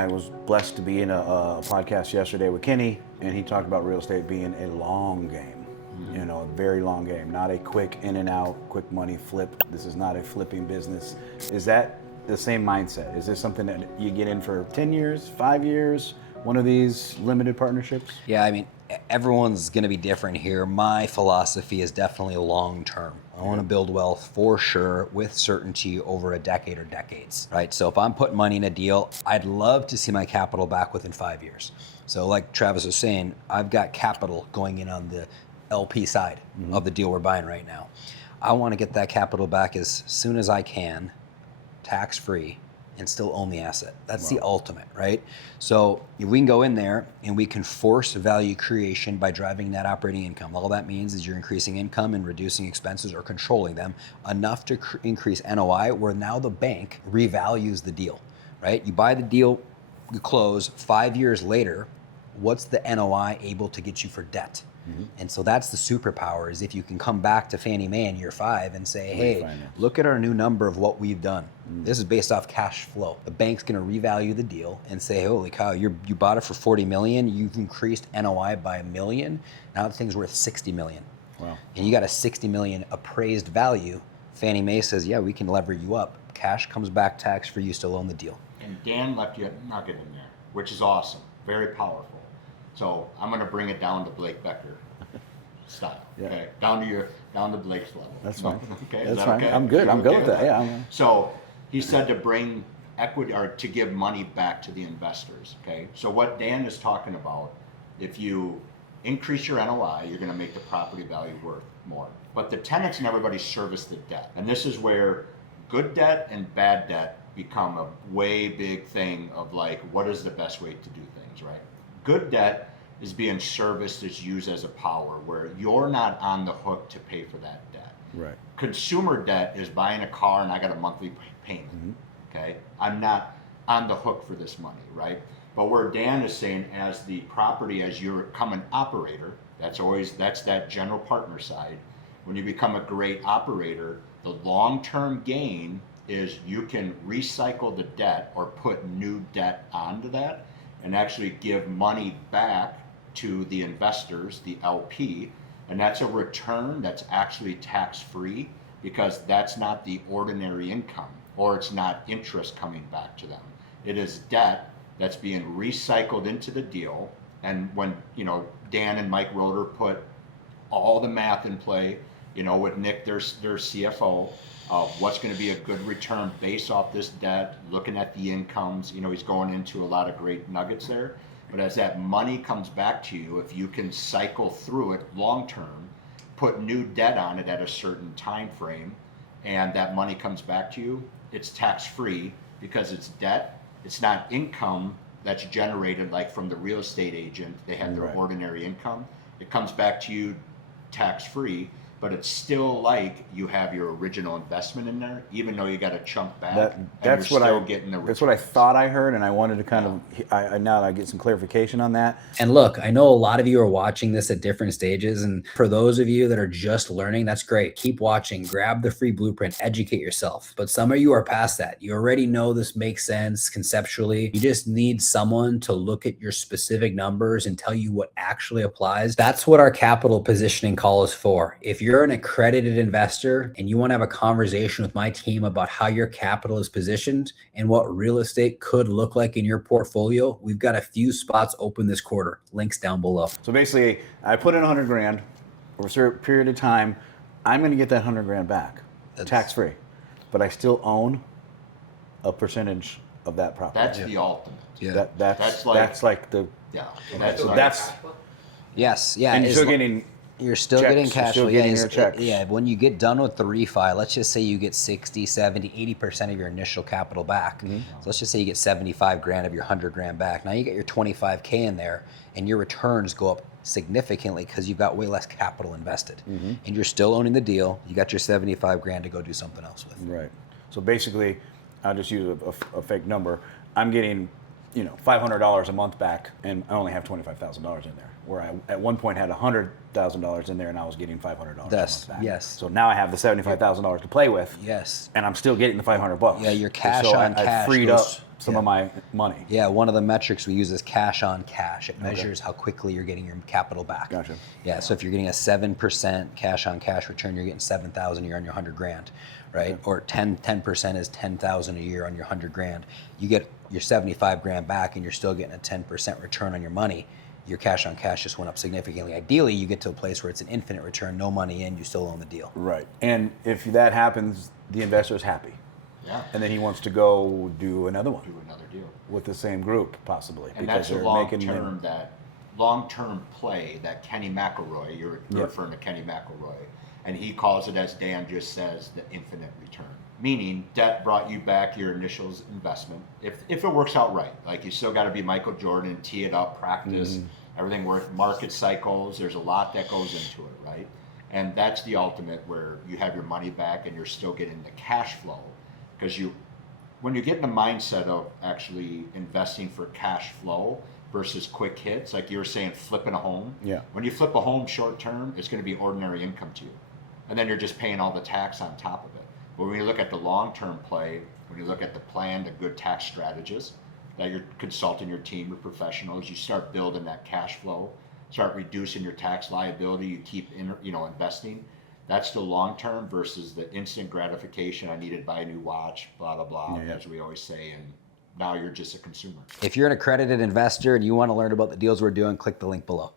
I was blessed to be in a podcast yesterday with Kenny, and he talked about real estate being a long game. You know, a very long game, not a quick in and out, quick money flip. This is not a flipping business. Is that the same mindset? Is this something that you get in for 10 years, 5 years, one of these limited partnerships? Yeah, I mean, everyone's going to be different here. My philosophy is definitely long term. I want to build wealth for sure with certainty over a decade or decades, right? So if I'm putting money in a deal, I'd love to see my capital back within 5 years. So like Travis was saying, I've got capital going in on the LP side of the deal we're buying right now. I want to get that capital back as soon as I can, tax-free, and still own the asset. That's the ultimate, right? So if we can go in there and we can force value creation by driving net operating income, all that means is you're increasing income and reducing expenses or controlling them enough to increase NOI, where now the bank revalues the deal, right? You buy the deal, you close, 5 years later, what's the NOI able to get you for debt? And so that's the superpower, is if you can come back to Fannie Mae in year 5 and say, hey, look at our new number of what we've done. This is based off cash flow. The bank's gonna revalue the deal and say, holy cow, you bought it for 40 million, you've increased NOI by $1 million, now the thing's worth 60 million. Wow. And you got a 60 million appraised value. Fannie Mae says, yeah, we can lever you up. Cash comes back tax free, you still own the deal. And Dan left you a nugget in there, which is awesome, very powerful. So I'm going to bring it down to Blake Becker style. Yeah. Okay, down to Blake's level. That's fine. Okay, that's that fine. Okay? I'm good. I'm good with that. Yeah. So he said to bring equity, or to give money back to the investors. Okay. So what Dan is talking about, if you increase your NOI, you're going to make the property value worth more. But the tenants and everybody service the debt, and this is where good debt and bad debt become a way big thing of like, what is the best way to do things, right? Good debt is being serviced, is used as a power where you're not on the hook to pay for that debt. Right. Consumer debt is buying a car and I got a monthly payment. Okay, I'm not on the hook for this money, right? But where Dan is saying, as the property, as you become an operator, that's that general partner side. When you become a great operator, the long-term gain is you can recycle the debt or put new debt onto that and actually give money back to the investors, the LP, and that's a return that's actually tax-free, because that's not the ordinary income, or it's not interest coming back to them. It is debt that's being recycled into the deal. And when, Dan and Mike Roeder put all the math in play, with Nick, their CFO, what's going to be a good return based off this debt, looking at the incomes. He's going into a lot of great nuggets there. But as that money comes back to you, if you can cycle through it long term, put new debt on it at a certain time frame, and that money comes back to you, it's tax free because it's debt. It's not income that's generated like from the real estate agent. They have their ordinary income. It comes back to you tax free. But it's still like you have your original investment in there, even though you got a chunk back. That's what I thought I heard, and I wanted to kind of now I get some clarification on that. And look, I know a lot of you are watching this at different stages, and for those of you that are just learning, that's great. Keep watching, grab the free blueprint, educate yourself. But some of you are past that. You already know this makes sense conceptually. You just need someone to look at your specific numbers and tell you what actually applies. That's what our capital positioning call is for. If you're an accredited investor and you want to have a conversation with my team about how your capital is positioned and what real estate could look like in your portfolio, we've got a few spots open this quarter. Links down below. So basically, I put in $100,000 over a certain period of time. I'm going to get that $100,000 back, tax free, but I still own a percentage of that property. That's the ultimate. Yeah. That's like the yes, yeah. And you're still getting cash flow. Your checks. Yeah, when you get done with the refi, let's just say you get 60, 70, 80% of your initial capital back. So let's just say you get 75 grand of your 100 grand back. Now you get your 25K in there, and your returns go up significantly because you've got way less capital invested. And you're still owning the deal. You got your 75 grand to go do something else with. Right. So basically, I'll just use a fake number. I'm getting, $500 a month back, and I only have $25,000 in there. Where I at one point had $100,000 in there, and I was getting $500 a month back. Yes. So now I have the $75,000 to play with. Yes. And I'm still getting the $500. Yeah, your cash so on I cash freed goes, up some of my money. Yeah, one of the metrics we use is cash on cash. It measures how quickly you're getting your capital back. Gotcha. Yeah, so if you're getting a 7% cash on cash return, you're getting 7,000 a year on your 100 grand, right? Okay. Or 10% is 10,000 a year on your 100 grand. You get your 75 grand back and you're still getting a 10% return on your money. Your cash on cash just went up significantly. Ideally, you get to a place where it's an infinite return, no money in, you still own the deal. Right. And if that happens, the investor's happy. Yeah. And then he wants to go do another one Do another deal. with the same group, possibly. And that's a long-term play that Kenny McElroy, you're referring to Kenny McElroy, and he calls it, as Dan just says, the infinite return. Meaning debt brought you back your initial investment. If it works out right, like you still got to be Michael Jordan, tee it up, practice, everything works, market cycles, there's a lot that goes into it, right? And that's the ultimate where you have your money back and you're still getting the cash flow. Because when you get in the mindset of actually investing for cash flow versus quick hits, like you were saying, flipping a home. Yeah. When you flip a home short term, it's going to be ordinary income to you. And then you're just paying all the tax on top of it. But when you look at the long-term play, when you look at the plan, the good tax strategists, that you're consulting your team of professionals, you start building that cash flow, start reducing your tax liability, you keep investing. That's the long term versus the instant gratification. I needed to buy a new watch, blah, blah, blah, as we always say. And now you're just a consumer. If you're an accredited investor and you want to learn about the deals we're doing, click the link below.